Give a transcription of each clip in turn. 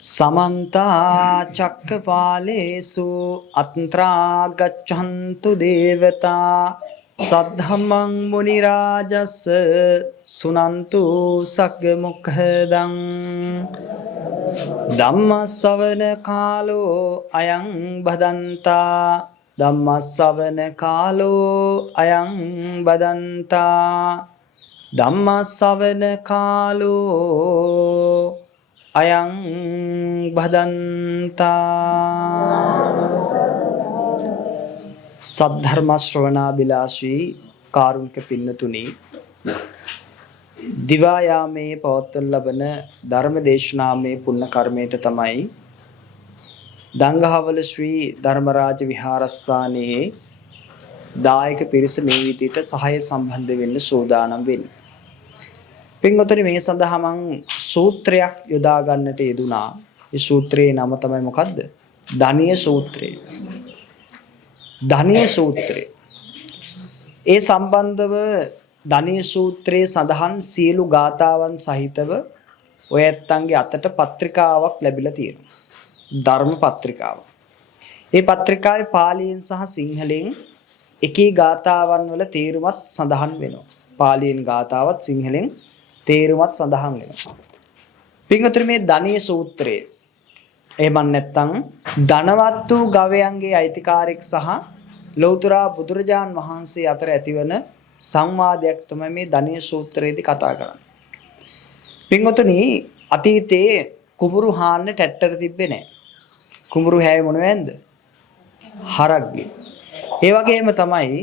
समन्ता चक्रपालेषु अत्रा गच्छन्तु देवता सद्धम्मं मुनिराजस् सुनन्तु सक्मुखदं धम्मश्रवण कालो अयं भदन्ता धम्मश्रवण कालो अयं भदन्ता धम्मश्रवण कालो අයං භදන්තා සද්ධර්ම ශ්‍රවණාබිලාෂී කාරුණික පින්නතුනි දිවා යාමේ පවත්වන ලබන ධර්ම දේශනාමේ පුණ්‍ය කර්මයට තමයි දංගහවල ශ්‍රී ධර්මරාජ විහාරස්ථානයේ දායක පිරිස මේ විදිහට සහාය සම්බන්ධ වෙන්න සූදානම් වෙන්නේ. පින්වතුනි මේ සඳහා මම සූත්‍රයක් යොදා ගන්නට යෙදුනා. මේ සූත්‍රයේ නම තමයි මොකද්ද? ධානීය සූත්‍රය. ධානීය සූත්‍රය. ඒ සම්බන්ධව ධානීය සූත්‍රයේ සඳහන් සියලු ගාථාවන් සහිතව ඔය ඇත්තන්ගේ අතට පත්‍රිකාවක් ලැබිලා තියෙනවා. ධර්ම පත්‍රිකාවක්. මේ පත්‍රිකාවේ පාලියෙන් සහ සිංහලෙන් එකී ගාථාවන් වල තේරුමත් සඳහන් වෙනවා. පාලියෙන් ගාථාවත් සිංහලෙන් තේරුමත් සඳහන් වෙනවා. පින්වතුනි මේ ධානීය සූත්‍රය එහෙම නැත්නම් ධනවත් වූ ගවයන්ගේ අයිතිකාරයෙක් සහ ලෞතර බුදුරජාන් වහන්සේ අතර ඇතිවන සංවාදයක් තමයි මේ ධානීය සූත්‍රයේදී කතා කරන්නේ. පින්වතුනි අතීතයේ කුඹුරු හාන්න ටැට්ටර තිබ්බේ නැහැ. කුඹුරු හැය මොන වෙන්ද? හරක්ගේ. ඒ වගේම තමයි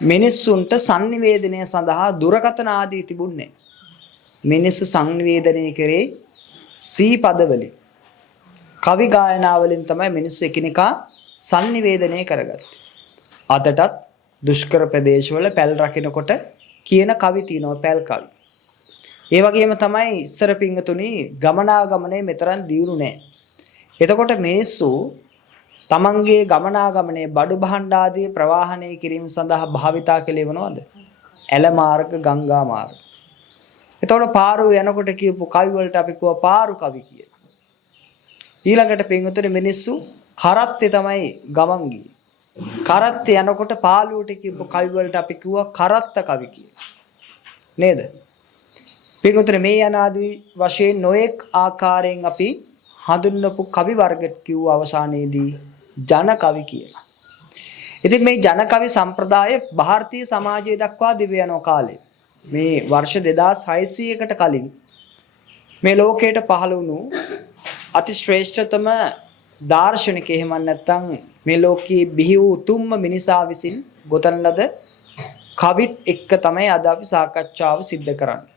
මිනිස්සුන්ට sannivedanaya සඳහා දුරකථන ආදී තිබුණේ. මිනිස්සු sannivedanaya කරේ සීපද වලින් කවි ගායනා වලින් තමයි මිනිස්සු එකිනෙකා sannivedanaya කරගත්තේ. අදටත් දුෂ්කර ප්‍රදේශවල පැල් රකින්නකොට කියන කවි තියෙනවා පැල් කවි. ඒ වගේම තමයි ඉස්සර පිංගතුණි ගමනාගමනේ මෙතරම් දියුණු නැහැ. එතකොට මිනිස්සු තමන්ගේ ගමනාගමනේ බඩු භාණ්ඩ ආදී ප්‍රවාහනය කිරීම සඳහා භාවිතා කළේ මොනවද? ඇල මාර්ග, ගංගා මාර්ග. එතකොට පාරු යනකොට කියපු කවි වලට අපි කියව පාරු කවි කියලා. ඊළඟට පින්වතුනි මිනිස්සු කරත්තේ තමයි ගමන් ගියේ. කරත්තේ යනකොට පාළුවට කියපු කවි වලට අපි කිව්වා කරත්ත කවි කියලා. නේද? පින්වතුනි මේ අනාදී වශයෙන් නොඑක් ආකාරයෙන් අපි හඳුන්වපු කවි වර්ග කිව්ව අවසානයේදී ජන කවි කියලා. ඉතින් මේ ජන කවි සම්ප්‍රදාය ಭಾರತೀಯ සමාජයේ දක්වා දිව යන කාලේ මේ වර්ෂ 2600කට කලින් මේ ලෝකයට පහළ වුණු අති ශ්‍රේෂ්ඨතම දාර්ශනික එහෙම නැත්නම් මේ ලෝකයේ බිහි වූ උතුම්ම මිනිසා විසින් ගොතන ලද කවිත් එක්ක තමයි අද අපි සාකච්ඡාව සිද්ධ කරන්නේ.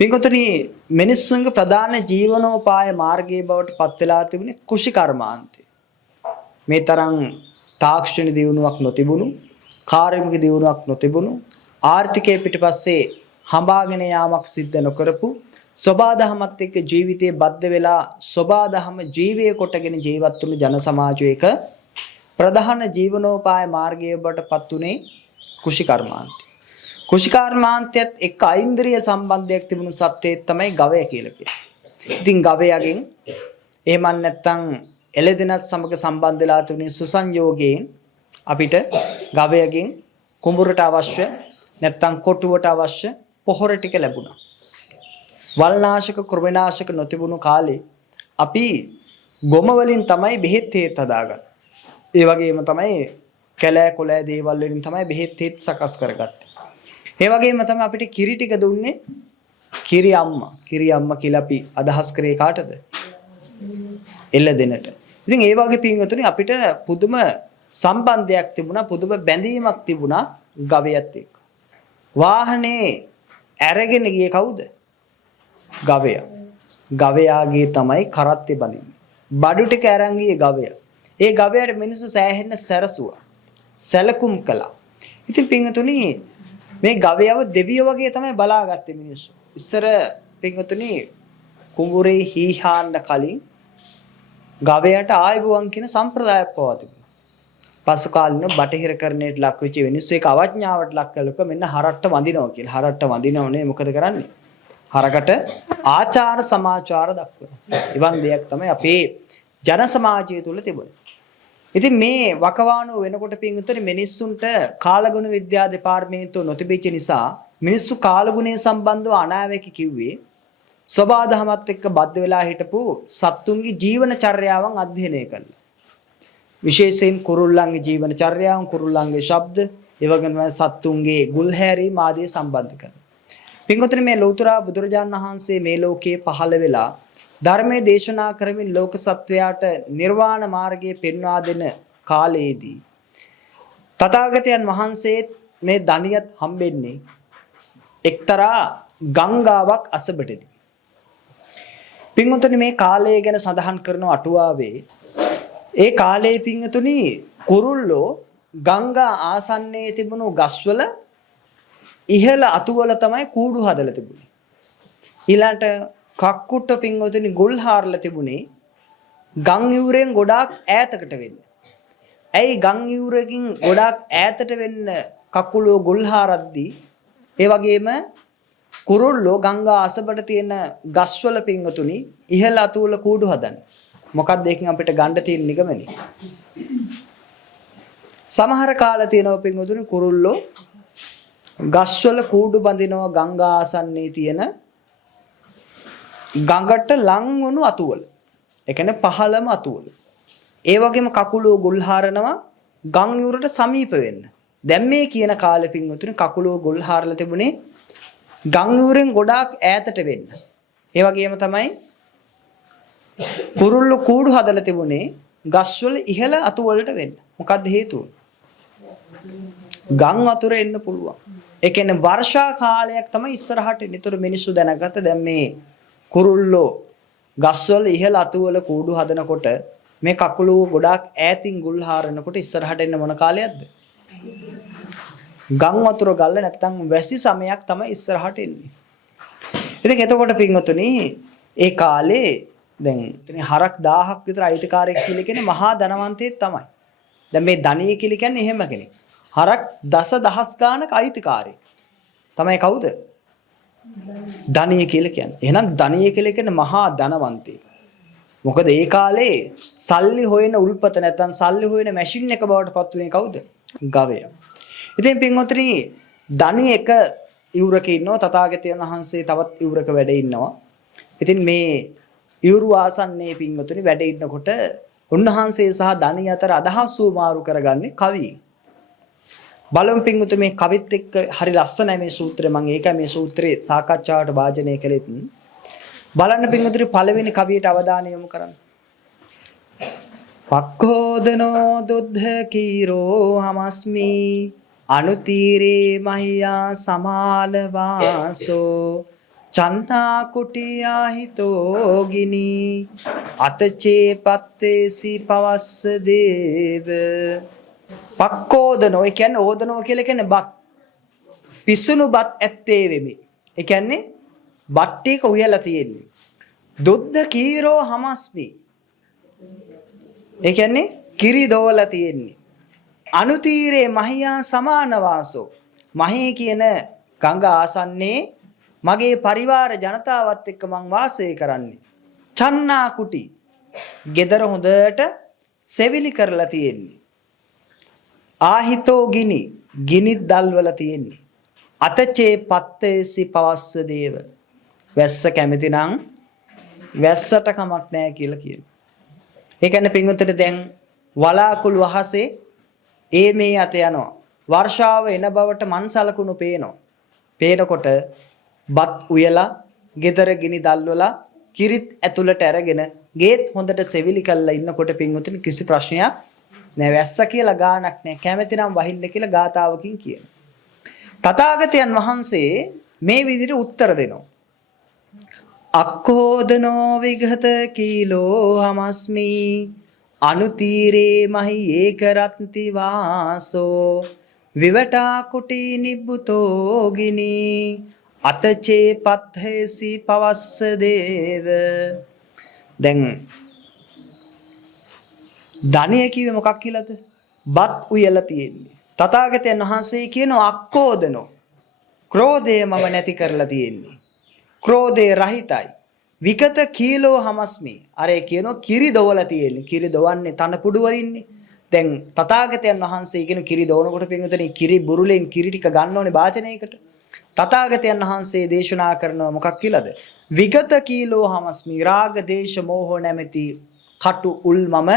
පින්වතුනි මිනිස්සුන්ගේ ප්‍රධාන ජීවනෝපාය මාර්ගයේ බවට පත් වෙලා තිබුණේ කෘෂි කර්මාන්තය. මේ තරම් තාක්ෂණ දියුණුවක් නොතිබුණු, කාර්මික දියුණුවක් නොතිබුණු, ආර්ථිකයේ පිටපස්සේ හඹාගෙන යාමක් සිද්ධ නොකරපු, සබාදහමත් එක්ක ජීවිතයේ බද්ධ වෙලා සබාදහම ජීවය කොටගෙන ජීවත් වුණු ජන සමාජයක ප්‍රධාන ජීවනෝපාය මාර්ගයේ බවට පත් උනේ කෘෂි කර්මාන්තය. කෘෂි කර්මාන්තයත් එක්ක ඓන්ද්‍රිය සම්බන්ධයක් තිබුණු සත්‍යය තමයි ගවය කියලා කියන්නේ. ඉතින් ගවයාගෙන් එහෙම නැත්නම් එළදෙනත් සමග සම්බන්ධ වෙලා තිබුණේ සුසංයෝගයෙන් අපිට ගවයාගෙන් කුඹුරට අවශ්‍ය නැත්නම් කොටුවට අවශ්‍ය පොහොර ටික ලැබුණා. වල්නාශක කෘමිනාශක නොතිබුණු කාලේ අපි ගොම වලින් තමයි බෙහෙත් හේත් හදාගත්තේ. ඒ වගේම තමයි කැලෑ කොළෑ දේවල් වලින් තමයි බෙහෙත් හේත් සකස් කරගත්තේ. ඒ වගේම තමයි අපිට කිරි ටික දුන්නේ කිරි අම්මා. කිරි අම්මා කියලා අපි අදහස් කරේ කාටද? එළදෙනට. ඉතින් ඒ වගේ පින්වතුනි අපිට පුදුම සම්බන්ධයක් තිබුණා, පුදුම බැඳීමක් තිබුණා ගවයත් එක්ක. වාහනේ අරගෙන ගියේ කවුද? ගවයා. ගවයාගේ තමයි කරත්තේ බඳින්නේ. බඩු ටික අරන් ගියේ ගවයා. ඒ ගවයාට මිනිස්සු සෑහෙන්න සැරසුවා. සැලකුම් කළා. ඉතින් පින්වතුනි මේ ගවයව දෙවියෝ වගේ තමයි බලාගත්තේ මිනිස්සු. ඉස්සර පින්වතුනි කුඹුරේ හීහාන්න කලින් ගවයට ආයුබෝවන් කියන සම්ප්‍රදායක් පවා තිබුණා. පසු කාලින බටහිරකරණයට ලක් වෙච්ච මිනිස්සු ඒක අවඥාවට ලක් කළක මෙන්න හරට්ට වඳිනවා කියලා. හරට්ට වඳිනවනේ මොකද කරන්නේ? හරකට ආචාර සමාචාර දක්වනවා. ඉවන් දෙයක් තමයි අපේ ජන සමාජය තුළ තිබුණේ. ඉතින් මේ වකවානුව වෙනකොට පින්විතනි මිනිස්සුන්ට කාලගුණ විද්‍යා දෙපාර්තමේන්තුව නොතිබෙච්ච නිසා මිනිස්සු කාලගුණය සම්බන්ධව අනාවැකි කිව්වේ සබාදහමත් එක්ක බද්ධ වෙලා හිටපු සත්තුන්ගේ ජීවන චර්යාවන් අධ්‍යයනය කළා. විශේෂයෙන් කුරුල්ලන්ගේ ජීවන චර්යාවන්, කුරුල්ලන්ගේ ශබ්ද, ඒ වගේම සත්තුන්ගේ ගුල්හැරීම් ආදී සම්බන්ධ කරනවා. පින්වතුනි මේ ලෞතර බුදුරජාණන් වහන්සේ මේ ලෝකයේ පහළ වෙලා ධර්මයේ දේශනා කරමින් ලෝක සත්වයාට නිර්වාණ මාර්ගය පෙන්වා දෙන කාලයේදී තථාගතයන් වහන්සේ මේ ධනියත් හම්බෙන්නේ එක්තරා ගංගාවක් අසබඩේදී. පින්වතුනි මේ කාලය ගැන සඳහන් කරන අටුවාවේ ඒ කාලයේ පින්වතුනි කුරුල්ලෝ ගංගා ආසන්නයේ තිබුණු ගස්වල ඉහළ අතුවල තමයි කූඩු හදලා තිබුණේ. ඊළඟට කක්කුට්ට පින්වතුනි ගුල් හාරලා තිබුණේ ගම් යූරෙන් ගොඩාක් ඈතකට වෙන්න. ඇයි ගම් යූරකින් ගොඩාක් ඈතට වෙන්න කකුලෝ ගුල් හාරද්දී ඒ වගේම කුරුල්ලෝ ගංගා අසබඩ තියෙන ගස්වල පින්වතුනි ඉහළ අතුවල කූඩු හදන්නේ. මොකක්ද ඒකෙන් අපිට ගන්න තියෙන නිගමනේ? සමහර කාල තියෙනවා පින්වතුනි කුරුල්ලෝ ගස්වල කූඩු බඳිනවා ගංගා ආසන්නයේ තියෙන ගඟට ලං වුණු අතුවල. ඒ කියන්නේ පහළම අතුවල. ඒ වගේම කකුලෝ ගුල් හරනවා ගම් යුරට සමීප වෙන්න. දැන් මේ කියන කාලෙ පින්වතුනි කකුලෝ ගුල් හරලා තිබුණේ ගම් යුරෙන් ගොඩාක් ඈතට වෙන්න. ඒ වගේම තමයි කුරුල්ලෝ කූඩු හදලා තිබුණේ ගස්වල ඉහළ අතුවලට වෙන්න. මොකද්ද හේතුව? ගම් වතුර එන්න පුළුවන්. ඒ කියන්නේ වර්ෂා කාලයක් තමයි ඉස්සරහට එන්නේ. ඒතර මිනිස්සු දැනගත්ත දැන් මේ කුරුල්ලෝ ගස්වල ඉහළ අතුවල කූඩු හදනකොට මේ කකුලෝ ගොඩාක් ඈතින් ගුල් හාරනකොට ඉස්සරහට එන්න මොන කාලයක්ද? ගම් වතුර ගල්ල නැත්තම් වැසි සමයක් තමයි ඉස්සරහට එන්නේ. ඉතින් එතකොට පින්වතුනි ඒ කාලේ දැන් ඉතින් හරක් 1000ක් විතර අයිතිකාරයෙක් කියලා කියන්නේ මහා ධනවන්තයෙක් තමයි. දැන් මේ ධනිය කියලා කියන්නේ එහෙම කෙනෙක්. හරක් දසදහස් ගානක අයිතිකාරයෙක්. තමයි කවුද? ධනිය කියලා කියන්නේ. එහෙනම් ධනිය කියලා කියන්නේ මහා ධනවන්තයෙක්. මොකද ඒ කාලේ සල්ලි හොයන උල්පත නැත්නම් සල්ලි හොයන මැෂින් එක බවට පත් වුණේ කවුද? ගවයා. ඉතින් පින්වත්නි ධනිය එක ඉවුරක ඉන්නවා තථාගතයන් වහන්සේ තවත් ඉවුරක වැඩ ඉන්නවා. ඉතින් මේ ඉවුරු ආසන්නයේ පින්වත්නි වැඩ ඉන්නකොට උන්වහන්සේ සහ ධනිය අතර අදහස් සූමාරු කරගන්නේ කවියෙන්. බලමු පින්වත්නි මේ කවිත් එක්ක හරි ලස්සනයි මේ සූත්‍රය. මම ඒකයි මේ සූත්‍රේ සාකච්ඡාවට වාජනය කළෙත්. බලන්න පින්වත්නි පළවෙනි කවියට අවධානය යොමු කරන්න. පක්ඛෝදනෝ දුද්ධ කීරෝ හමස්මි අනුතීරේ මහියා සමාල වාසෝ චන්නා කුටියා හිතෝ ගිනි අතචේ පත්තේසි පවස්ස දේව. පක්ඛෝදනෝ ඒ කියන්නේ ඕදනෝ කියලා කියන්නේ බත්. පිසුණු බත් ඇත්තේ වෙමි. ඒ කියන්නේ බත් ටික උයලා තියෙන්නේ. දුද්ධ කීරෝ හමස්මි. ඒ කියන්නේ කිරි දෝවලා තියෙන්නේ. අනුතීරේ මහියා සමාන වාසෝ. මහී කියන ගඟ ආසන්නේ මගේ පරිවාර ජනතාවත් එක්ක මං වාසය කරන්නේ. චන්නා කුටි. ගෙදර හොඳට සෙවිලි කරලා තියෙන්නේ. ආහිතෝ ගිනි. ගිනිත් දල්වල තියෙන්නේ. අතචේ පත්තේසි පවස්ස දේව. වැස්ස කැමති නම් වැස්සට කමක් නැහැ කියලා කියනවා. ඒ කියන්නේ පින්වතුනි දැන් වලාකුළු අහසේ ඒ මේ අත යනවා. වර්ෂාව එන බවට මන් සලකුණු පේනවා. පේනකොට බත් උයලා, ගෙදර ගිනි දල්වලා, කිරිත් ඇතුළට අරගෙන ගේත් හොඳට සෙවිලි කරලා ඉන්නකොට පින්වතුනි කිසි ප්‍රශ්නයක් නෑ. වැස්ස කියලා ගානක් නෑ. කැමති නම් වහින්න කියලා ගාතාවකින් කියනවා. තථාගතයන් වහන්සේ මේ විදිහට උත්තර දෙනවා. අක්ඛෝදනෝ විගත කීලෝ හමස්මි අනුතීරේ මහි ඒකරත්ති වාසෝ විවටා කුටි නිබ්බුතෝ ගිනි අතචේ පත්ථේසි පවස්ස දේව. දැන් ධනිය කිව්වේ මොකක් කියලාද? බත් උයලා තියෙන්නේ. තථාගතයන් වහන්සේ කියනවා අක්ඛෝදනෝ ක්‍රෝධය මම නැති කරලා තියෙන්නේ. ක්‍රෝධේ රහිතයි. විකත කීලෝ හමස්මි. අර ඒ කියනවා කිරි දොවලා තියෙන්නේ. කිරි දොවන්නේ තන කුඩු වලින්නේ. දැන් තථාගතයන් වහන්සේ කියන කිරි දොවනකොට පින්විතනේ කිරි බුරුලෙන් කිරි ටික ගන්න ඕනේ වාචනයකට. තථාගතයන් වහන්සේ දේශනා කරනවා මොකක් කියලාද? විගත කීලෝ හමස්මි. රාග දේශ මෝහ නැමැති කටු උල් මම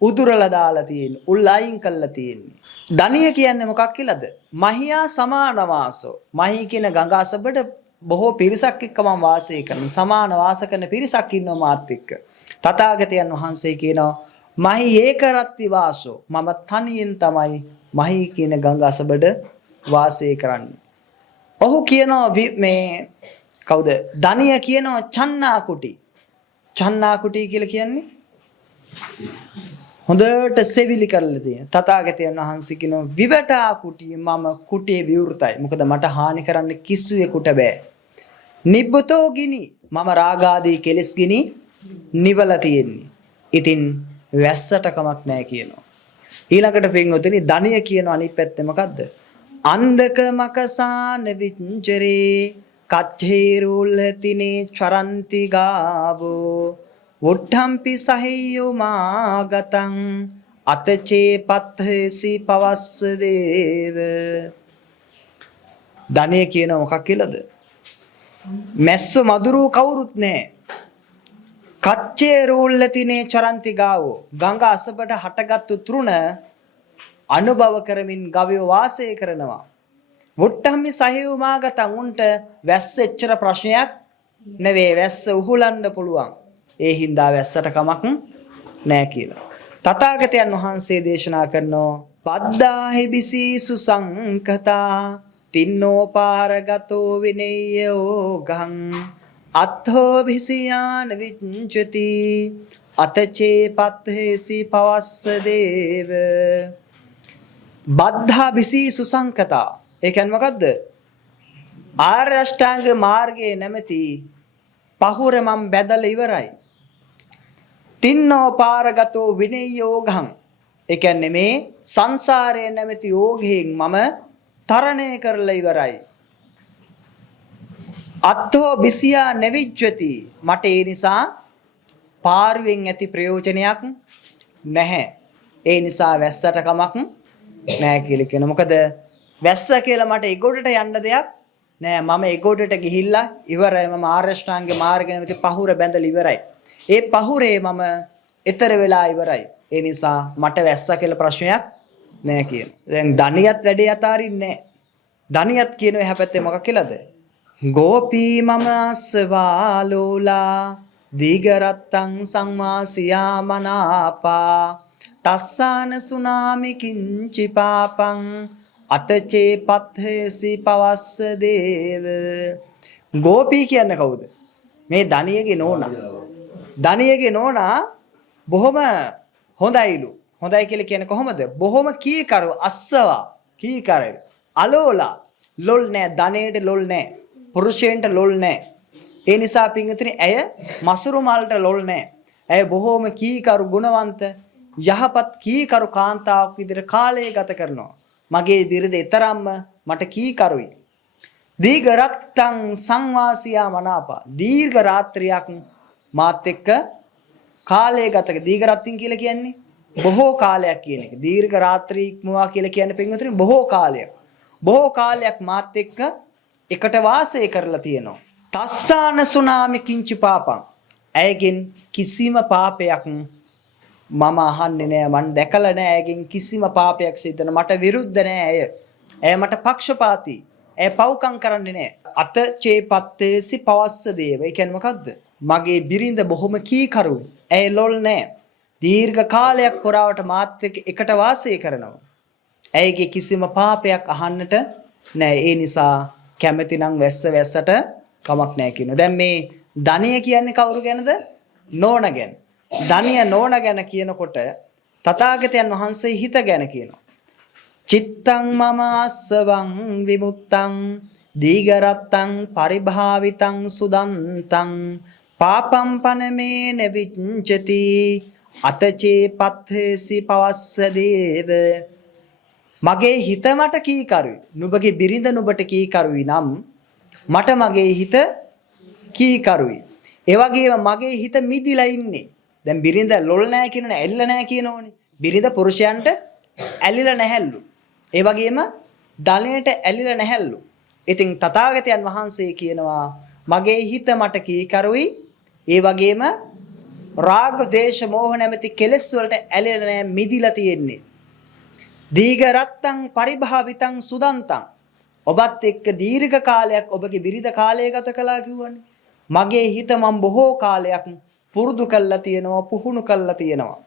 උදුරලා දාලා තියෙන්නේ. උල් අයින් කළා තියෙන්නේ. ධනිය කියන්නේ මොකක් කියලාද? මහියා සමානවාසෝ. මහී කියන ගඟ අසබඩ බොහෝ පිරිසක් එක්ක මම වාසය කරන සමාන වාස කරන පිරිසක් ඉන්නවා මාත් එක්ක. තථාගතයන් වහන්සේ කියනවා මහි ඒකරත්ති වාසෝ. මම තනියෙන් තමයි මහි කියන ගඟ අසබඩ වාසය කරන්නේ. ඔහු කියනවා මේ කවුද? ධනිය කියනවා චන්නා කුටි. චන්නා කුටි කියලා කියන්නේ හොඳට සෙවිලි කරලා තියෙන. තථාගතයන් වහන්සේ කියනවා විවටා කුටිය මම කුටියේ විවෘතයි. මොකද මට හානි කරන්න කිසිවෙකුට බෑ. නිබ්බතෝ ගිනි මම රාගාදී කෙලස් ගිනි නිවලා තියෙන්නේ. ඉතින් වැස්සට කමක් නැහැ කියනවා. ඊළඟට පින්වතුනි ධනිය කියන අනිත් පැත්ත මොකද්ද? අන්ධක මකසාන විච්චරේ කච්චේරුල්හතිනේ චරන්ති ගාවෝ වොට්ටම්පි සහෙය්‍යෝ මාගතං අතචේ පත්හසි පවස්ස දේව. ධනිය කියන මොකක් කියලාද? මැස්ස මදුරු කවුරුත් නැහැ. කච්චේරුල්හතිනේ චරන්ති ගාවෝ ගංගා අසබඩ හටගත්තු තෘණ අනුභව කරමින් ගවයෝ වාසය කරනවා. වොට්ටම්පි සහෙය්‍යෝ මාගතං උන්ට වැස්ස එච්චර ප්‍රශ්නයක් නෙවෙයි. වැස්ස උහුලන්න පුළුවන්. ඒ හින්දා වැස්සට කමක් නැහැ කියලා. තථාගතයන් වහන්සේ දේශනා කරනවා පද්දාහි බිසීසු සංකතා තින්නෝ පාරගතෝ විනේයෝ ගං අත්ථෝ බිසියාන විච්ඡති අතචේ පත්හේසි පවස්ස දේව. බද්ධා බිසීසු සංකතා ඒ කියන්නේ මොකද්ද? ආර්ය අෂ්ටාංග මාර්ගයේ නැමැති පහුර මම බැදලා ඉවරයි. තින්නෝ පාරගතෝ විනයෝගං ඒ කියන්නේ මේ සංසාරයේ නැමැති යෝගයෙන් මම තරණය කරලා ඉවරයි. අත්ථෝ බිසියා නවිජ්ජති මට ඒ නිසා පාරුවෙන් ඇති ප්‍රයෝජනයක් නැහැ. ඒ නිසා වැස්සට කමක් නැහැ කියලා කියන. මොකද වැස්ස කියලා මට ඒගොඩට යන්න දෙයක් නෑ. මම ඒගොඩට ගිහිල්ලා ඉවරයි. මම ආර්ය අෂ්ටාංග මාර්ගය නැමැති පහුර බැඳලා ඉවරයි. ඒ පහුරේ මම ඊතර වෙලා ඉවරයි. ඒ නිසා මට වැස්ස කියලා ප්‍රශ්නයක් නෑ කියන. දැන් ධනියත් වැඩේ අතාරින්නේ නෑ. ධනියත් කියන එහා පැත්තේ මොකක් කියලාද? ගෝපී මම අස්සවාලෝලා දීගරත්තං සංවාසියා මනාපා තස්සාන සුනාමි කිංචි පාපං අතචේ පත්හේසි පවස්ස දේව. ගෝපී කියන්නේ කවුද? මේ ධනියගේ නෝනා. ධනියගේ නෝනා බොහොම හොඳයිලු. හොඳයි කියලා කියන්නේ කොහොමද? බොහොම කීකරු අස්සවා කීකරු අලෝලා ලොල් නෑ. ධනෙට ලොල් නෑ. පුරුෂයන්ට ලොල් නෑ. ඒ නිසා පින්විතනි ඇය මසුරු මල්ට ලොල් නෑ. ඇය බොහොම කීකරු ගුණවන්ත යහපත් කීකරු කාන්තාවක් විදිහට කාලය ගත කරනවා. මගේ බිරිඳ ඊතරම්ම මට කීකරුයි. දීඝ රත්තං සංවාසියා මනාපා දීර්ඝ රාත්‍රියක් මාත් එක්ක කාලය ගත කර. දීඝ රත්තින් කියලා කියන්නේ බොහෝ කාලයක් කියන එක. දීර්ඝ රාත්‍රී ඉක්මවා කියලා කියන්නේ පින්වතුනි බොහෝ කාලයක්. බොහෝ කාලයක් මාත් එක්ක එකට වාසය කරලා තියෙනවා. තස්සාන සුනාමි කිංචි පාපං ඇයගෙන් කිසිම පාපයක් මම අහන්නේ නෑ. මන් දැකලා නෑ ඇයගෙන් කිසිම පාපයක් සිද්ධ වෙන. මට විරුද්ධ නෑ ඇය. ඇය මට පක්ෂපාතී. ඇය පව්කම් කරන්නේ නෑ. අත චේපත්තේසි පවස්ස දේව. ඒ කියන්නේ මොකද්ද? මගේ බිරිඳ බොහොම කීකරුයි. ඇය ලොල් නෑ. දීර්ඝ කාලයක් පුරාවට මාත් එක්ක එකට වාසය කරනවා. ඇයගේ කිසිම පාපයක් අහන්නට නෑ. ඒ නිසා කැමැතිනම් වැස්සට කමක් නෑ කියනවා. දැන් මේ ධනිය කියන්නේ කවුරු ගැනද? නෝන ගැන. ධනිය නෝන ගැන කියනකොට තථාගතයන් වහන්සේ හිත ගැන කියනවා. චිත්තං මම අස්සවං විමුත්තං දීඝරත්තං පරිභාවිතං සුදන්තං පාපම් පනමේන විච්ඡති අතචේ පත්ථේසි පවස්ස දේව. මගේ හිත මට කීකරුයි. නුඹගේ බිරිඳ නුඹට කීකරුයි නම් මට මගේ හිත කීකරුයි. ඒ වගේම මගේ හිත මිදිලා ඉන්නේ. දැන් බිරිඳ ලොල් නැහැ කියනනේ, ඇල්ල නැහැ කියනෝනේ. බිරිඳ පුරුෂයන්ට ඇලිලා නැහැලු. ඒ වගේම දලයට ඇලිලා නැහැලු. ඉතින් තථාගතයන් වහන්සේ කියනවා මගේ හිත මට කීකරුයි. ඒ වගේම රාග, දේශ, මෝහ නැමැති කෙලෙස් වලට ඇලිලා නැහැ, මිදිලා තියෙන්නේ. දීඝ රත්තං පරිභාවිතං සුදන්තං. ඔබත් එක්ක දීර්ඝ කාලයක් ඔබගේ බිරිඳ කාලය ගත කළා කිව්වනේ. මගේ හිත මම බොහෝ කාලයක් පුරුදු කළා තියෙනවා, පුහුණු කළා තියෙනවා.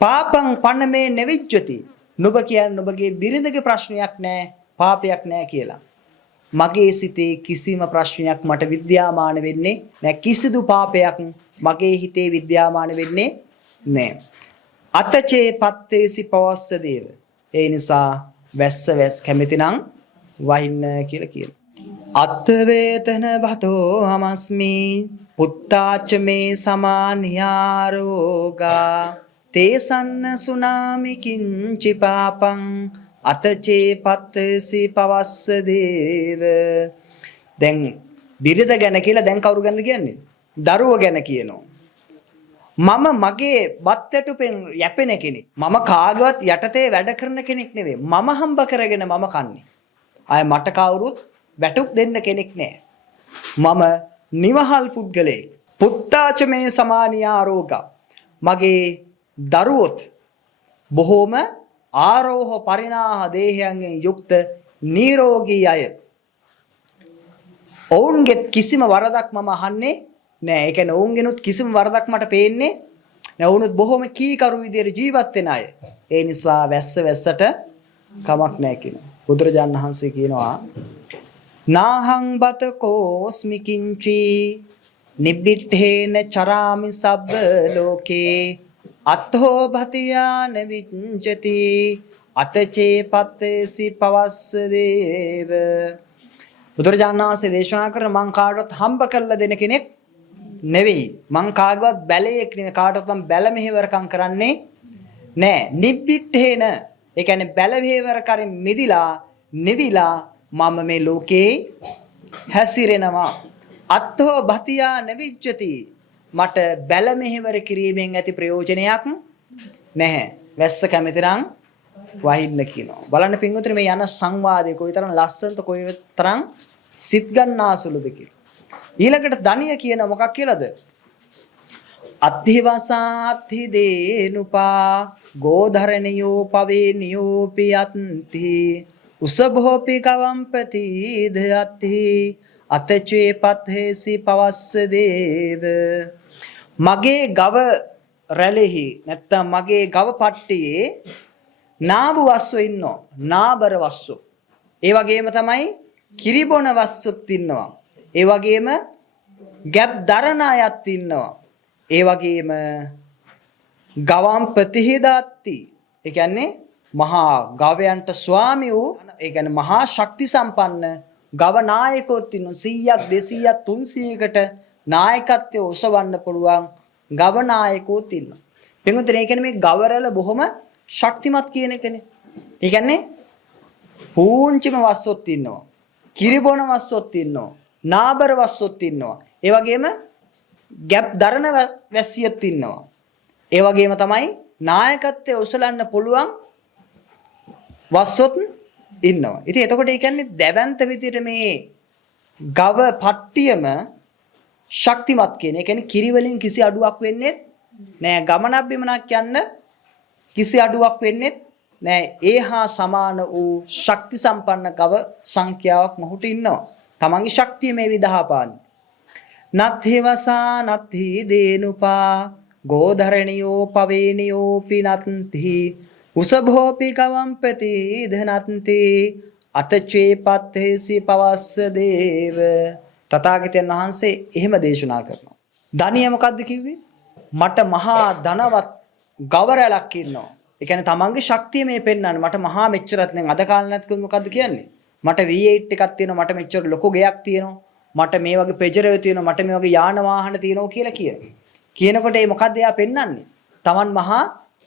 පාපං පන්නමේ නෙවිජ්ජති. නුඹ කියන්නේ ඔබගේ බිරිඳගේ ප්‍රශ්නයක් නෑ, පාපයක් නෑ කියලා. මගේ සිතේ කිසිම ප්‍රශ්නයක් මට විද්‍යාමාන වෙන්නේ නෑ. කිසිදු පාපයක් මගේ හිතේ විද්‍යාමාන වෙන්නේ නෑ. අතචේ පත්තේසි පවස්ස දේව. ඒ නිසා වැස්ස කැමතිනම් වහින්න කියලා කියනවා. අත්ථ වේතන භතෝ හමස්මි පුත්තාච මේ සමානියාරෝගා තේසන්න සුනාමි කිංචි පාපං අතචේ පත්තේසි පවස්ස දේව. දැන් බිරිඳ ගැන කියලා දැන් කවුරු ගැනද කියන්නේ? දරුවෝ ගැන කියනවා. මම මගේ බත්තට යැපෙන කෙනෙක්. මම කාගවත් යටතේ වැඩ කරන කෙනෙක් නෙවෙයි. මම හම්බ කරගෙන මම කන්නේ. අය මට කවුරුත් වැටුක් දෙන්න කෙනෙක් නෑ. මම නිවහල් පුද්ගලයෙක්. පුත්තාච මේ සමානියා රෝගා. මගේ දරුවොත් බොහෝම ආරෝහ පරිණාහ දේහයන්ගෙන් යුක්ත නිරෝගී අය. ඔවුන්ගේ කිසිම වරදක් මම අහන්නේ නෑ. ඒ කියන්නේ ඔවුන්ගෙනුත් කිසිම වරදක් මට පේන්නේ නෑ. ඔවුනුත් බොහොම කීකරු විදියට ජීවත් වෙන අය. ඒ නිසා වැස්සට කමක් නෑ කියනවා. බුදුරජාණන් වහන්සේ කියනවා නාහං බත කෝස්මි කිංචි නිබ්බිට්ඨේන චරාමි සබ්බ ලෝකේ අත්ථෝ භතියාන විඤ්ජති අතචේ පත්තේසි පවස්ස දේව. බුදුරජාණන් වහන්සේ දේශනා කරන මං කාටවත් හම්බ කරලා දෙන කෙනෙක් නෙවෙයි. මං කාගවත් බැලේක් නෙවෙයි. කාටවත් මං බැල මෙහෙවරකම් කරන්නේ නෑ. නිබ්බිට්ඨේන ඒ කියන්නේ බැල මෙහෙවර කරින් මිදිලා නිවිලා මම මේ ලෝකේ හැසිරෙනවා. අත්ථෝ භතියා නවිජ්ජති. මට බැල මෙහෙවර කිරීමෙන් ඇති ප්‍රයෝජනයක් නැහැ. වැස්ස කැමතිනම් වහින්න කියනවා. බලන්න පින්වතුනි මේ යන සංවාදේ කොයිතරම් ලස්සනද, කොයිතරම් සිත් ගන්නාසුළුද කියලා. ඊළඟට ධනිය කියන මොකක් කියලාද? අත්ථිවසාත්ථි දේනුපා ගෝධරණියෝ පවේනියෝ පියත්ති උසභෝපි කවම්පති දයත්ති අතචේ පත්හේසි පවස්ස දේව. මගේ ගව රැළෙහි නැත්තම් මගේ ගව පට්ටියේ නාබු වස්සෝ ඉන්නවා. නාබර වස්සෝ. ඒ වගේම තමයි කිරිබොන වස්සොත් ඉන්නවා. ඒ වගේම ගැබ් දරන අයත් ඉන්නවා. ඒ වගේම ගවම් ප්‍රතිහිදාත්ති. ඒ කියන්නේ මහා ගවයන්ට ස්වාමී වූ, ඒ කියන්නේ මහා ශක්ති සම්පන්න ගව නායකයොත් ඉන්නවා. 100ක් 200ක් 300කට නායකත්වය ඔසවන්න පුළුවන් ගව නායකයොත් ඉන්නවා. පින්වතුනි, ඒ කියන්නේ මේ ගවරැළ බොහොම ශක්තිමත් කියන එකනේ. ඒ කියන්නේ පූංචිම වස්සොත් ඉන්නවා. කිරිබොන වස්සොත් ඉන්නවා. නාබර වස්සොත් ඉන්නවා. ඒ වගේම ගැප් දරන වැස්සියත් ඉන්නවා. ඒ වගේම තමයි නායකත්වයේ ඔසලන්න පුළුවන් වස්සොත් ඉන්නවා. ඉතින් එතකොට ඒ කියන්නේ දැවැන්ත විදිහට මේ ගව පට්ටියම ශක්තිමත් කියන. ඒ කියන්නේ කිරි වලින් කිසි අඩුවක් වෙන්නේ නෑ. ගමනක් බිමනක් යන්න කිසි අඩුවක් වෙන්නේ නෑ. ඒ හා සමාන වූ ශක්ති සම්පන්න ගව සංඛ්‍යාවක් මොහුට ඉන්නවා. තමන්ගේ ශක්තිය මේ විදහාපාන්නේ. නත්ථි වසා නත්ථි දේනුපා ගෝධරණියෝ පවේනියෝ පිනත්ති උසභෝපි කවම්පති ධනත්ති අතචේ පත්තේසි පවස්ස දේව. තථාගතයන් වහන්සේ එහෙම දේශනා කරනවා. ධනිය මොකද්ද කිව්වේ? මට මහා ධනවත් ගවරැලක් ඉන්නවා. ඒ කියන්නේ තමන්ගේ ශක්තිය මේ පෙන්වන්නේ. මට මහා මෙච්චරත් නෙන් අද කාලේ නැත්නම් මොකද්ද කියන්නේ? මට V8 එකක් තියෙනවා. මට මෙච්චර ලොකු ගෙයක් තියෙනවා. මට මේ වගේ පෙජරය තියෙනවා. මට මේ වගේ යාන වාහන තියෙනවා කියලා කියනවා. කියනකොට ඒ මොකද්ද එයා පෙන්වන්නේ? තමන් මහා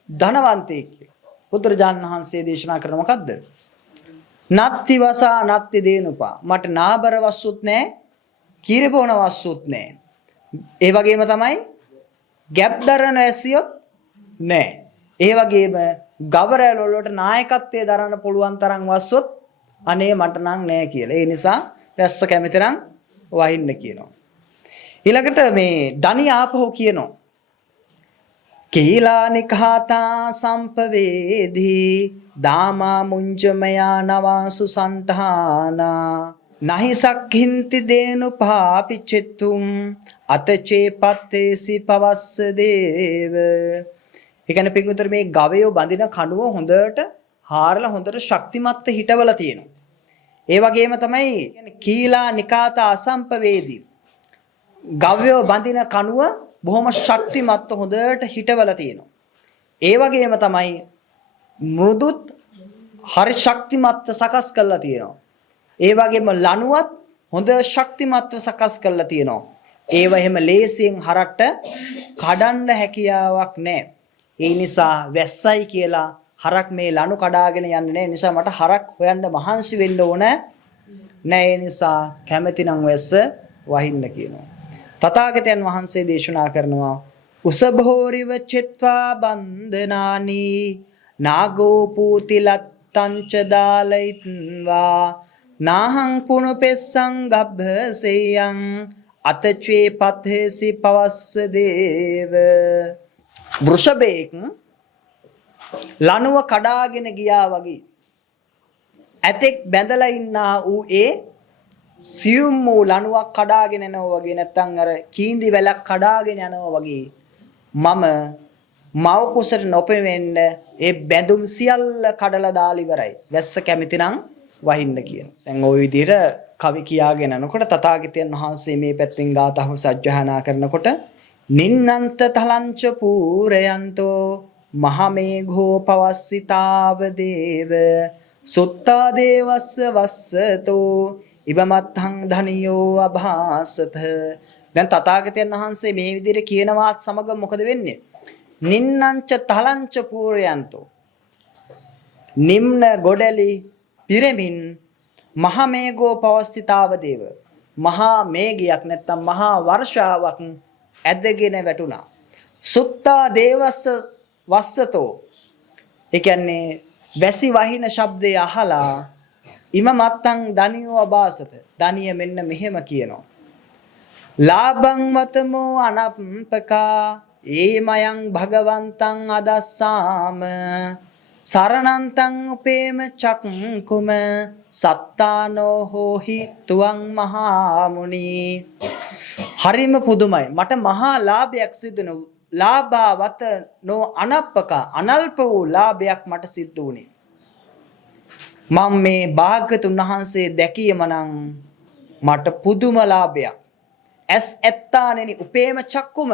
ධනවන්තයෙක් කියලා. බුදුරජාණන් වහන්සේ දේශනා කරන මොකද්ද? නත්ති වසා නත්ති දේනුපා. මට නාබර වස්සුත් නැහැ. කීරබෝන වස්සුත් නැහැ. ඒ වගේම තමයි ගැප් දරන ඇසියොත් නැහැ. ඒ වගේම ගවරැල් වලට නායකත්වයේ දරන්න පුළුවන් තරම් වස්සොත් අනේ මට නම් නැහැ කියලා. ඒ නිසා වැස්ස කැමති නම් වහින්න කියනවා. ඊළඟට මේ ධනි ආපහු කියනවා. කීලා නිඛාතා සම්පවේදී දාමා මුංජමයා නවාසු සන්තානා නහි සක්ඛින්ති දේනු පාපිච්චෙතුම් අතචේ පත්තේසි පවස්ස දේව. ඒ කියන්නේ පිටුතර මේ ගවයෝ බඳින කණුව හොඳට හාරලා හොඳට ශක්තිමත්ව හිටවලා තියෙනවා. ඒ වගේම තමයි කීලා නිකාතා අසම්පවේදී ගවයෝ බඳින කණුව බොහොම ශක්තිමත්ව හොඳට හිටවලා තියෙනවා. ඒ වගේම තමයි මෘදුත් හරි ශක්තිමත්ව සකස් කරලා තියෙනවා. ඒ වගේම ලණුවත් හොඳ ශක්තිමත්ව සකස් කරලා තියෙනවා. ඒව එහෙම ලේසියෙන් හරක්ට කඩන්න හැකියාවක් නැහැ. ඒ නිසා වැස්සයි කියලා හරක් මේ ලණු කඩාගෙන යන්නේ නැහැ. නිසා මට හරක් හොයන්න මහන්සි වෙන්න ඕන නැහැ. ඒ නිසා කැමැති නම් වැස්ස වහින්න කියනවා. තථාගතයන් වහන්සේ දේශනා කරනවා උසභෝරිව චෙත්වා බන්දනානි නාගෝ පූතිලත්තංච දාලයිත්වා නාහං පුනුපෙස්සං ගබ්බසෙයං අතචේ පතේසි පවස්ස දේව. වෘෂභේක් ලණුව කඩාගෙන ගියා වගේ ඇතෙක් බැඳලා ඉන්නා ඌ ඒ සියුම් වූ ලණුවක් කඩාගෙන යනවා වගේ නැත්නම් අර කීඳි වැලක් කඩාගෙන යනවා වගේ මම මව කුසට නොපෙවෙන්න ඒ බැඳුම් සියල්ල කඩලා දාලා ඉවරයි. වැස්ස කැමති නම් වහින්න කියන. දැන් ওই විදිහට කවි කියාගෙන යනකොට තථාගතයන් වහන්සේ මේ පැත්තෙන් ගාථාව සජ්ජහානා කරනකොට නින්නන්ත තලංච පූරයන්තෝ මහමේඝෝ පවස්සිතාව දේව සුත්තා දේවස්ස වස්සතෝ ඉබමත්හං ධනියෝ අභාසත. දැන් තථාගතයන් වහන්සේ මේ විදිහට කියනවාත් සමග මොකද වෙන්නේ? නින්නංච තලංච පූරයන්තෝ නිම්න ගොඩලි පිරමින් මහමේඝෝ පවස්සිතාව දේව මහා මේඝයක් නැත්තම් මහා වර්ෂාවක් ඇදගෙන වැටුණා. සුත්තා දේවස්ස වස්සතෝ ඒ කියන්නේ වැසි වහින ශබ්දය අහලා ඉම මත්තං ධනියෝ අබාසත ධනිය මෙන්න මෙහෙම කියනවා. ලාභං වතමෝ අනප්පකා ඒමයන් භගවන්තං අදස්සාම සරණන්තං උපේම චක්කුම සත්තානෝ හෝහි තුවං මහා මුනි. හරිම පුදුමයි. මට මහා ලාභයක් සිදු වුණා. ලාභවත නෝ අනප්පක අනල්ප වූ ලාභයක් මට සිද්ධ වුණේ. මම මේ භාග්‍යතුන් වහන්සේ දැකීම නම් මට පුදුම ලාභයක්. ඇස් ඇත්තානෙනි උපේම චක්කුම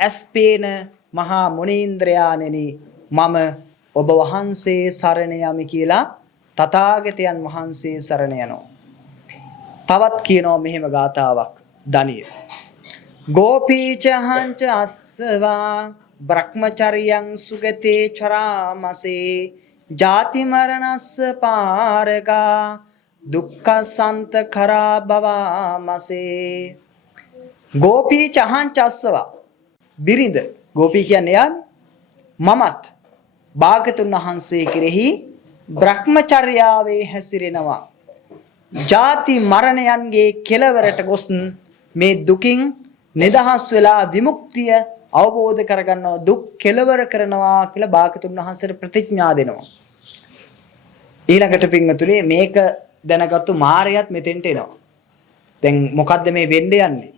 ඇස් පේන මහා මුනීන්ද්‍රයානෙනි මම ඔබ වහන්සේ සරණ යමි කියලා තථාගතයන් වහන්සේ සරණ යනවා. තවත් කියනවා මෙහෙම ගාතාවක් ධනිය. ගෝපීච හංච අස්සවා බ්‍රහ්මචර්යං සුගතේ චරාමසේ ජාති මරණස්ස පාරගා දුක්ඛසන්ත කරා භවමසේ. ගෝපී චහං චස්සවා බිරිඳ ගෝපී කියන්නේ යානේ මමත් භාගතුන් වහන්සේ කෙරෙහි බ්‍රහ්මචර්යාවේ හැසිරෙනවා. ජාති මරණයන්ගේ කෙලවරට ගොස් මේ දුකින් නිදහස් වෙලා විමුක්තිය අවබෝධ කරගන්නවා දුක් කෙලවර කරනවා කියලා භාගතුන් වහන්සේට ප්‍රතිඥා දෙනවා. ඊළඟට පින්වතුනි මේක දැනගත්තු මාරයත් මෙතෙන්ට එනවා. දැන් මොකද්ද මේ වෙන්නේ යන්නේ?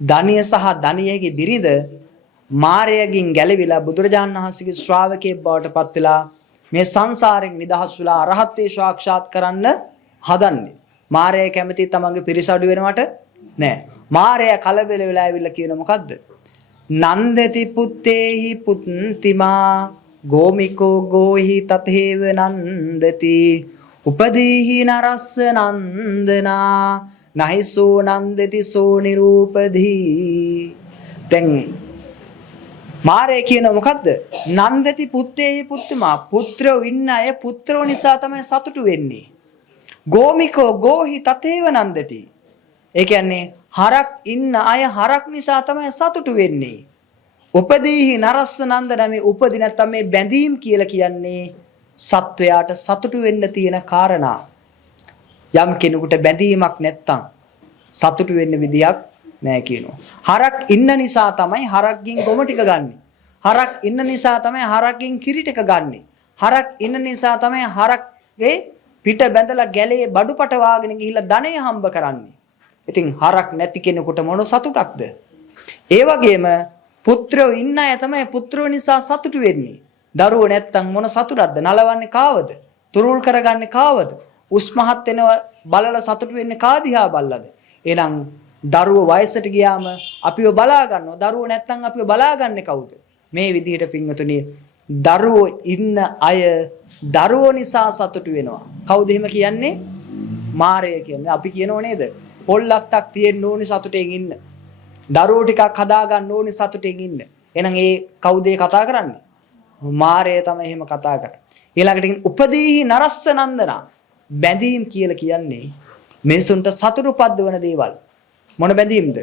ධනිය සහ ධනියගේ බිරිඳ මාරයගෙන් ගැලවිලා බුදුරජාණන් වහන්සේගේ ශ්‍රාවකයෙක් බවට පත් වෙලා මේ සංසාරයෙන් නිදහස් වෙලා අරහත්ත්වේ සාක්ෂාත් කරන්න හදන්නේ. මාරය කැමති තමන්ගේ පිරිසඩු වෙනවට නෑ. මාරය කලබල වෙලා ඇවිල්ලා කියන මොකද්ද? නන්දති පුත්තේහි පුත්තිමා ගෝමිකෝ ගෝහි තතේව නන්දති උපදීහි නරස්ස නන්දනා නහිසෝ නන්දති සෝ නිරූපදී. දැන් මාරේ කියන මොකද්ද? නන්දති පුත්තේහි පුත්තිමා පුත්‍රෝ ඉන්න අය පුත්‍රෝ නිසා තමයි සතුටු වෙන්නේ. ගෝමිකෝ ගෝහි තතේව නන්දති. ඒ කියන්නේ හරක් ඉන්න අය හරක් නිසා තමයි සතුටු වෙන්නේ. උපදීහි නරස්ස නන්දන මේ උපදී නැත්නම් මේ බැඳීම් කියලා කියන්නේ සත්වයාට සතුටු වෙන්න තියෙන කාරණා. යම් කෙනෙකුට බැඳීමක් නැත්තම් සතුටු වෙන්න විදියක් නැහැ කියනවා. හරක් ඉන්න නිසා තමයි හරක්ගෙන් ගොම ටික ගන්නෙ. හරක් ඉන්න නිසා තමයි හරක්ගෙන් කිරි ටික ගන්නෙ. හරක් ඉන්න නිසා තමයි හරක්ගේ පිට බැඳලා ගැලේ බඩුපට වාගෙන ගිහිල්ලා ධනෙ හම්බ කරන්නේ. ඉතින් හරක් නැති කෙනෙකුට මොන සතුටක්ද? ඒ වගේම පුත්‍රයෝ ඉන්න අය තමයි පුත්‍රයෝ නිසා සතුටු වෙන්නේ. දරුවෝ නැත්තම් මොන සතුටක්ද? නලවන්නේ කාවද? තුරුල් කරගන්නේ කාවද? උස්මහත් වෙනව බලලා සතුටු වෙන්නේ කාදිහා බල්ලද? එහෙනම් දරුවෝ වයසට ගියාම අපිව බලා ගන්නවා. දරුවෝ නැත්තම් අපිව බලාගන්නේ කවුද? මේ විදිහට පින්වතුනි දරුවෝ ඉන්න අය දරුවෝ නිසා සතුටු වෙනවා. කවුද එහෙම කියන්නේ? මාරය කියන්නේ. අපි කියනෝ නේද? පොල්ලත්තක් තියෙන්න ඕනි සතුටෙන් ඉන්න. දරුවෝ ටිකක් හදා ගන්න ඕනි සතුටෙන් ඉන්න. එහෙනම් ඒ කවුද කතා කරන්නේ? මාරය තමයි එහෙම කතා කරන්නේ. ඊළඟට උපදීහි නරස්ස නන්දනා බැඳීම් කියලා කියන්නේ මිනිසුන්ට සතුට උපද්දවන දේවල්. මොන බැඳීම්ද?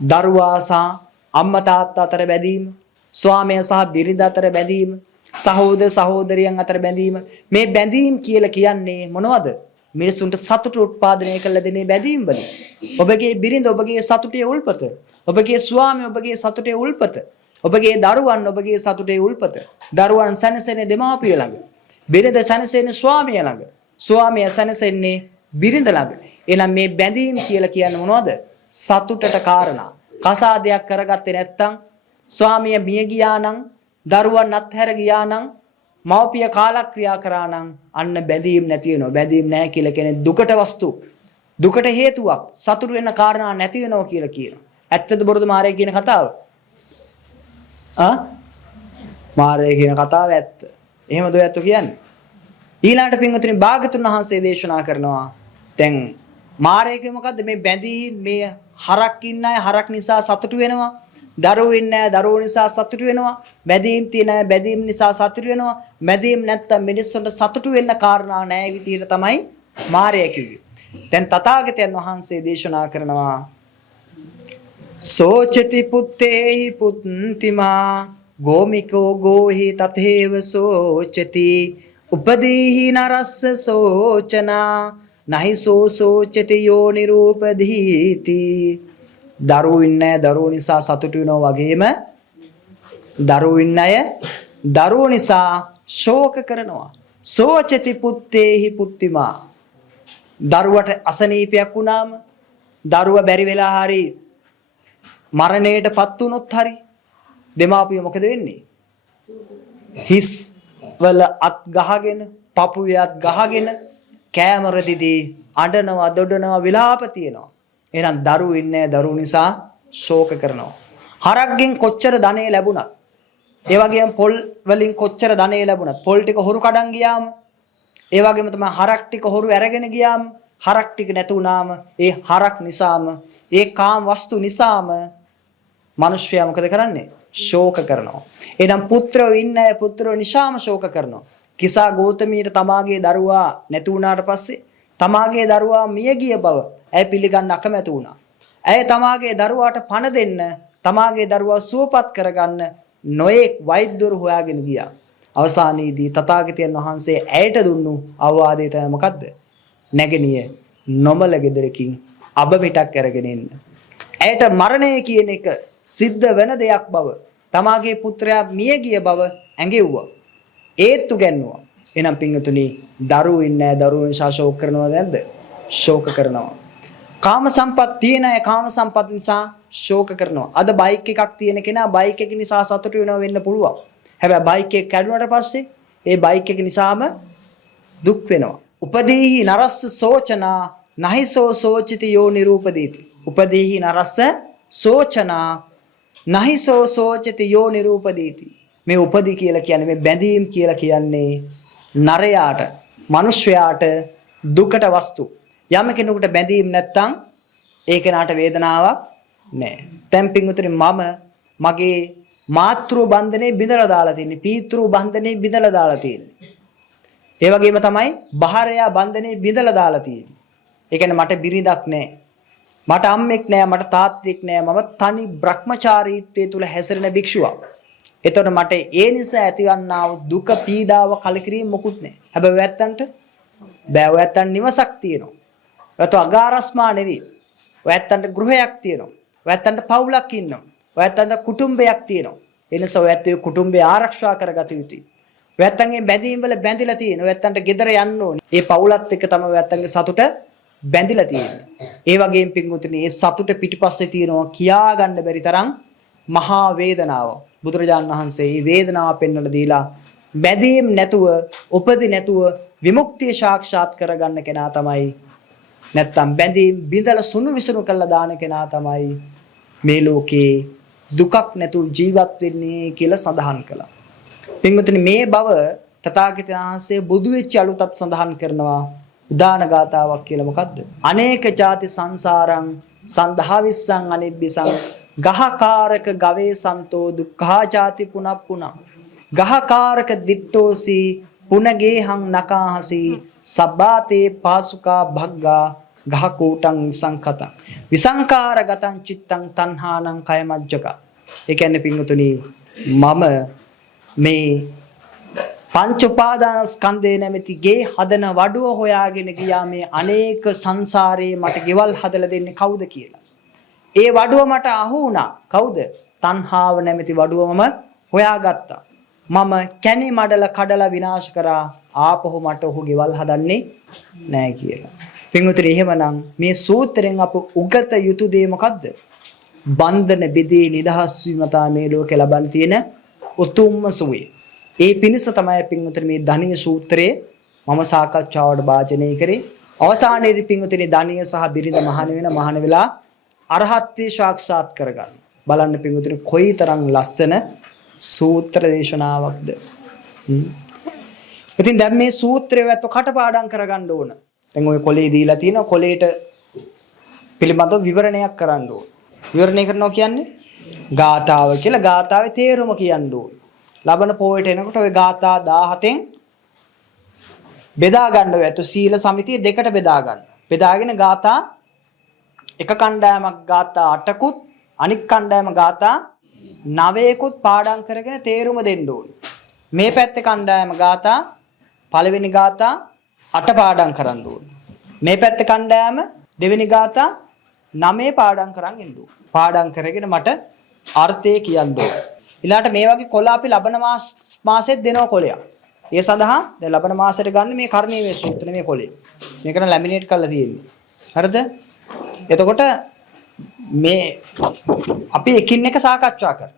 දරුවා සහ අම්මා තාත්තා අතර බැඳීම, ස්වාමියා සහ බිරිඳ අතර බැඳීම, සහෝදර සහෝදරියන් අතර බැඳීම. මේ බැඳීම් කියලා කියන්නේ මොනවද? මිනිසුන්ට සතුට උත්පාදනය කළ දෙන බැඳීම් වලින්. ඔබගේ බිරිඳ ඔබගේ සතුටේ උල්පත, ඔබගේ ස්වාමියා ඔබගේ සතුටේ උල්පත, ඔබගේ දරුවන් ඔබගේ සතුටේ උල්පත. දරුවන් සැනසෙන්නේ දෙමාපිය ළඟ, බිරිඳ සැනසෙන්නේ ස්වාමියා ළඟ, ස්වාමියා සැනසෙන්නේ බිරිඳ ළඟ. එහෙනම් මේ බැඳීම් කියලා කියන්නේ මොනවද? සතුටට කාරණා. කසාදයක් කරගත්තේ නැත්නම්, ස්වාමියා මිය ගියා නම්, දරුවන් අත්හැර ගියා නම්, මව්පිය කාලක්‍රියා කරා නම් අන්න බැඳීම් නැති වෙනවා. බැඳීම් නැහැ කියලා කියන්නේ දුකට වස්තු, දුකට හේතුවක්, සතුට වෙන්න කාරණා නැති වෙනවා කියලා කියනවා. ඇත්තද බොරුද මාරේ කියන කතාව? මාරේ කියන කතාව ඇත්ත. එහෙමද ඔය ඇත්ත කියන්නේ? ඊළඟට පින්වතුනි භාගතුන් වහන්සේ දේශනා කරනවා දැන් මාරේගේ මොකද්ද මේ බැඳීම්? මේ හරක් ඉන්න අය හරක් නිසා සතුටු වෙනවා, දරුවෝ ඉන්න අය දරුවෝ නිසා සතුටු වෙනවා, බැඳීම් තියෙන අය බැඳීම් නිසා සතුටු වෙනවා. බැඳීම් නැත්තම් මිනිස්සුන්ට සතුටු වෙන්න කාරණා නැහැ විදිහට තමයි මාරය කිව්වේ. දැන් තථාගතයන් වහන්සේ දේශනා කරනවා සෝචති පුත්තේහි පුත්තිමා ගෝමිකෝ ගෝහි තතේව සෝචති උපදීහි නරස්ස සෝචනා නහි සෝ සෝචති යෝ නිරූපදීති. දරුවෝ ඉන්නේ දරුවෝ නිසා සතුටු වෙනවා වගේම දරුවෝ ඉන්න අය දරුවෝ නිසා ශෝක කරනවා. සෝචති පුත්තේහි පුත්තිමා දරුවට අසනීපයක් වුණාම, දරුවා බැරි වෙලා හරි මරණයටපත් වුණොත් හරි දෙමාපියෝ මොකද වෙන්නේ? හිස් වල අත් ගහගෙන, පපුවේ අත් ගහගෙන කෑමරදිදී අඬනවා, දොඩනවා, විලාප තියෙනවා. එහෙනම් දරුවෝ ඉන්නේ දරුවෝ නිසා ශෝක කරනවා. හරක්ගෙන් කොච්චර ධනෙ ලැබුණත්, ඒ වගේම පොල් වලින් කොච්චර ධනෙ ලැබුණත්, පොල් ටික හොරු කඩන් ගියාම, ඒ වගේම තමයි හරක් ටික හොරු අරගෙන ගියාම, හරක් ටික නැතු වුණාම, ඒ හරක් නිසාම, ඒ කාම වස්තු නිසාම මිනිස්සයා මොකද කරන්නේ? ශෝක කරනවා. එහෙනම් පුත්‍රයෝ ඉන්නේ පුත්‍රයෝ නිසාම ශෝක කරනවා. කිසා ගෞතමීට තමාගේ දරුවා නැති වුණාට පස්සේ තමාගේ දරුවා මිය ගිය බව ඇය පිළිගන්න අකමැති වුණා. ඇය තමාගේ දරුවාට පණ දෙන්න, තමාගේ දරුවා සුවපත් කරගන්න නොයෙක් වෛද්‍යවරු හොයාගෙන ගියා. අවසානයේදී තථාගතයන් වහන්සේ ඇයට දුන්නු අවවාදය තමයි මොකද්ද? නැගණිය නොමල ගෙදරකින් අබ මිටක් අරගෙන එන්න. ඇයට මරණය කියන එක සිද්ධ වෙන දෙයක් බව, තමාගේ පුත්‍රයා මිය ගිය බව ඇඟෙව්වා. ඒත්තු ගැන්නුවා. එහෙනම් පින්වතුනි දරුවෝ ඉන්නේ දරුවෝ නිසා ශෝක කරනවද නැද්ද? ශෝක කරනවා. කාම සම්පත් තියෙන අය කාම සම්පත් නිසා ශෝක කරනවා. අද බයික් එකක් තියෙන කෙනා බයික් එක නිසා සතුටු වෙනවා වෙන්න පුළුවන්. හැබැයි බයික් එක කැඩුනට පස්සේ ඒ බයික් එක නිසාම දුක් වෙනවා. උපදීහි නරස්ස සෝචනා නහිසෝ සෝචිති යෝ නිරූපදීති. උපදීහි නරස්ස සෝචනා නහිසෝ සෝචිති යෝ නිරූපදීති. මේ උපදී කියලා කියන්නේ, මේ බැඳීම් කියලා කියන්නේ නරයාට, මිනිස්යාට දුකට වස්තු. යම කෙනෙකුට බැඳීම් නැත්තම් ඒ කෙනාට වේදනාවක් නැහැ. දැන් පින්වතුනි මම මගේ මාතෘ බන්ධනේ බිඳලා දාලා තියෙන්නේ, පීතෘ බන්ධනේ බිඳලා දාලා තියෙන්නේ. ඒ වගේම තමයි බහාරයා බන්ධනේ බිඳලා දාලා තියෙන්නේ. ඒ කියන්නේ මට බිරිඳක් නැහැ. මට අම්මෙක් නෑ මට තාත්තෙක් නෑ මම තනි භ්‍රමචාරීත්වයේ තුල හැසිරෙන භික්ෂුවක්. එතකොට මට ඒ නිසා ඇතිවන්නා වූ දුක පීඩාව කලකිරීම මොකුත් නෑ. හැබැයි ඔයත්තන්ට බෑ ඔයත්තන් නිවසක් තියෙනවා. ඔයත් අගාරස්මා නෙවෙයි. ඔයත්තන්ට ගෘහයක් තියෙනවා. ඔයත්තන්ට පවුලක් ඉන්නවා. ඔයත්තන්ට කුටුම්බයක් තියෙනවා. ඒ නිසා ඔයත් ඒ කුටුම්බය ආරක්ෂා කරගත යුතුයි. ඔයත්තන්ගේ බැඳීම් වල බැඳිලා තියෙනවා. ඔයත්තන්ට ගෙදර යන්න ඕනේ. ඒ පවුලත් එක්ක තමයි ඔයත්තන්ගේ සතුට බැඳිලා තියෙන්නේ. ඒ වගේම පින්වතුනි මේ සතුට පිටිපස්සේ තියෙනවා කියා ගන්න බැරි තරම් මහා වේදනාව. බුදුරජාණන් වහන්සේ මේ වේදනාව පෙන්වලා දීලා බැඳීම් නැතුව උපදි නැතුව විමුක්තිය සාක්ෂාත් කරගන්න කෙනා තමයි නැත්තම් බැඳීම් බිඳලා සුණු විසුණු කළා දාන කෙනා තමයි මේ ලෝකේ දුකක් නැතුව ජීවත් වෙන්නේ කියලා සඳහන් කළා. පින්වතුනි මේ බව තථාගතයන් වහන්සේ බුදු වෙච්ච අලුතත් සඳහන් කරනවා. උදාන ගාතාවක් කියලා මොකද්ද? අනේක ಜಾති සංසාරං සන්ධාවිස්සං අනිබ්බිසං ගහකාරක ගවේ සන්තෝ දුක්ඛා ಜಾති පුනප්පුනං ගහකාරක දිට්ඨෝසි පුනගේහං නකාහසි සබ්බාතේ පාසුකා භග්ගා ගහකූටං විසංකතං විසංකාරගතං චිත්තං තණ්හානං කයමජ්ජක. ඒ කියන්නේ පින්වතුනි මම මේ පංච උපාදාන ස්කන්ධේ නැමැති ගේ හදන වඩුව හොයාගෙන ගියා මේ අනේක සංසාරේ මට ගෙවල් හදලා දෙන්නේ කවුද කියලා. ඒ වඩුව මට අහු වුණා. කවුද? තණ්හාව නැමැති වඩුව මම හොයාගත්තා. මම කැණි මඩල කඩලා විනාශ කරා. ආපහු මට ඔහු ගෙවල් හදන්නේ නැහැ කියලා. පින්වතුනි එහෙමනම් මේ සූත්‍රයෙන් අප උගත යුතු දේ මොකද්ද? බන්ධන බෙදී නිදහස් වීම තමයි මේ ලෝකේ ලබන්න තියෙන උතුම්ම සුවය. ඒ පිණිස තමයි පින්වතුනි මේ ධනීය සූත්‍රයේ මම සාකච්ඡාවට භාජනය කරේ. අවසානයේදී පින්වතුනි ධනීය සහ බිරිඳ මහාන වෙලා අරහත්ත්වයේ සාක්ෂාත් කරගන්න. බලන්න පින්වතුනි කොයිතරම් ලස්සන සූත්‍ර දේශනාවක්ද. ඉතින් දැන් මේ සූත්‍රය වැත්ත කටපාඩම් කරගන්න ඕන. දැන් ඔය කොලේ දීලා තියෙන කොලේට පිළිබඳව විවරණයක් කරන්න ඕන. විවරණය කරනවා කියන්නේ ගාථාව කියලා. ගාථාවේ තේරුම කියන්න ඕන. ලබන පොයට එනකොට ඔය ගාථා 17න් බෙදා ගන්න ඔය. සීල සමිතිය දෙකට බෙදා ගන්න. බෙදාගෙන ගාථා එක කණ්ඩායමක් ගාථා 8කුත් අනික් කණ්ඩායම ගාථා 9කුත් පාඩම් කරගෙන තේරුම දෙන්න ඕනේ. මේ පැත්තේ කණ්ඩායම ගාථා පළවෙනි ගාථා 8 පාඩම් කරන්න ඕනේ. මේ පැත්තේ කණ්ඩායම දෙවෙනි ගාථා 9 පාඩම් කරන් ඉන්න ඕනේ. පාඩම් කරගෙන මට අර්ථය කියන්න ඕනේ. ඊළාට මේ වගේ කොළ අපි ලබන මාසෙත් දෙනවා කොළයක්. ඒ සඳහා දැන් ලබන මාසෙට ගන්න මේ කර්ණීය සූත්‍ර මේ කොළේ. මේක නම් ලැමිනේට් කරලා තියෙන්නේ. හරිද? එතකොට මේ අපි එකින් එක සාකච්ඡා කරනවා.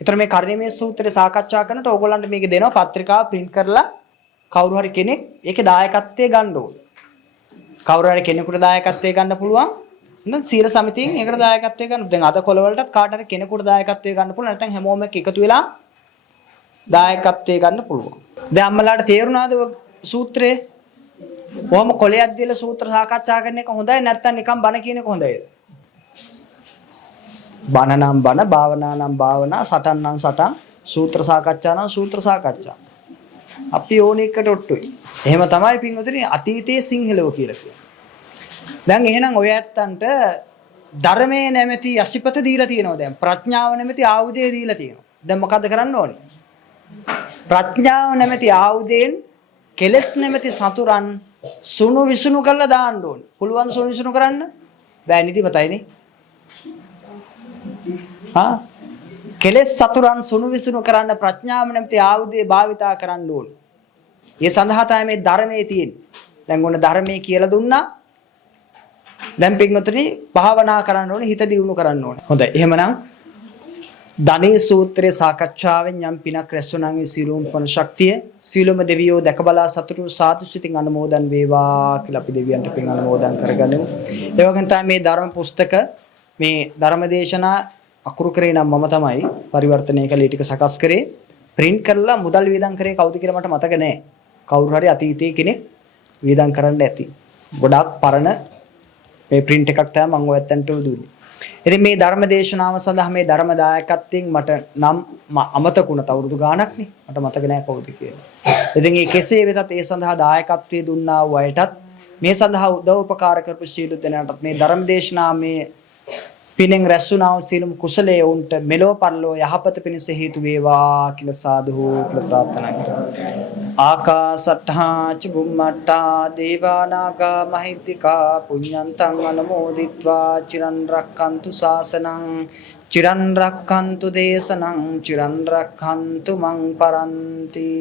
ඒතර මේ කර්ණීය සූත්‍රය සාකච්ඡා කරනකොට ඕගොල්ලන්ට මේක දෙනවා පත්‍රිකාව print කරලා කවුරු හරි කෙනෙක් ඒකේ දායකත්වයේ ගන්න ඕනේ. කවුරු හරි කෙනෙකුට දායකත්වයේ ගන්න පුළුවන්. නැත්නම් සීල සමිතියෙන් ඒකට දායකත්වයේ ගන්න. දැන් අද කොළ වලටත් කාට හරි කෙනෙකුට දායකත්වයේ ගන්න පුළුවන්. නැත්නම් හැමෝම එකතු වෙලා දායකත්වයේ ගන්න පුළුවන්. දැන් අම්මලාට තේරුණාද සූත්‍රය? කොහොම කොළයක් දීලා සූත්‍ර සාකච්ඡා කරන එක හොඳයි නැත්නම් නිකන් බණ කියන එක හොඳයිද? බණ නම් බණ, භාවනා නම් භාවනා, සටන් නම් සටන්, සූත්‍ර සාකච්ඡා නම් සූත්‍ර සාකච්ඡා. අපි ඕන එකට ඔට්ටුයි. එහෙම තමයි පින්වතුනි අතීතයේ සිංහලෝ කියලා කියන්නේ. දැන් එහෙනම් ඔය ඇත්තන්ට ධර්මයේ නැමැති යසිපත දීලා තියෙනවා දැන්. ප්‍රඥාව නැමැති ආයුධය දීලා තියෙනවා. දැන් මොකද්ද කරන්න ඕනේ? ප්‍රඥාව නැමැති ආයුධයෙන් කෙලස් නැමැති සතුරන් සුණු විසුණු කරලා දාන්න ඕනේ. පුළුවන් සුණු විසුණු කරන්න? බෑ නිදිමතයිනේ. කෙලස් සතුරන් සුණු විසුණු කරන්න ප්‍රඥාව නැමැති ආයුධය භාවිතා කරන්න ඕනේ. ඒ සඳහා තමයි මේ ධර්මයේ තියෙන්නේ. දැන් ඔන්න ධර්මයේ කියලා දුන්නා. දැන් පින්වතුනි භාවනා කරන්න ඕනේ, හිත දියුණු කරන්න ඕනේ. හොඳයි. එහෙමනම් ධනේ සූත්‍රයේ සාකච්ඡාවෙන් යම් පිනක් රැස්ුණාගේ සිරුම් පන ශක්තිය සීලම දෙවියෝ දැකබලා සතුටු සාදුසිතින් අනුමෝදන් වේවා කියලා අපි දෙවියන්ට පින් අනුමෝදන් කරගනිමු. ඒ වගේම තමයි මේ ධර්ම පුස්තක මේ ධර්මදේශනා අකුරු කරේ නම් මම තමයි පරිවර්තනය කළේ ටික සකස් කරේ. print කරලා මුදල් වියදම් කරේ කවුද කියලා මට මතක නැහැ. කවුරු හරි අතීතයේ කෙනෙක් වියදම් කරන්න ඇති. ගොඩාක් පරණ මේ print එකක් තමයි මම ඔයත්තන්ට දුන්නේ. ඉතින් මේ ධර්ම දේශනාව සඳහා මේ ධර්ම දායකත්වයෙන් මට නම් අමතකුණත් අවුරුදු ගාණක් නේ. මට මතක නැහැ කවුද කියලා. ඉතින් ඒ කෙසේ වෙතත් ඒ සඳහා දායකත්වයේ දුන්නා වූ අයටත් මේ සඳහා උදව් උපකාර කරපු සියලු දෙනාටත් මේ ධර්ම දේශනාවේ පිනෙන් රැස්ුණා වූ සීලම කුසලයේ උන්ට මෙලෝ පරලෝ යහපත පිණිස හේතු වේවා කියලා සාදු කියලා ප්‍රාර්ථනා කරනවා. ආකාසට්ඨා ච බුම්මට්ඨා දේවා නාග මහිද්దికා පුඤ්ඤන්තං අනුමෝදිත්වා චිරන් රක්칸තු ශාසනං චිරන් රක්칸තු දේශනං චිරන් රක්칸තු මං පරන්ති.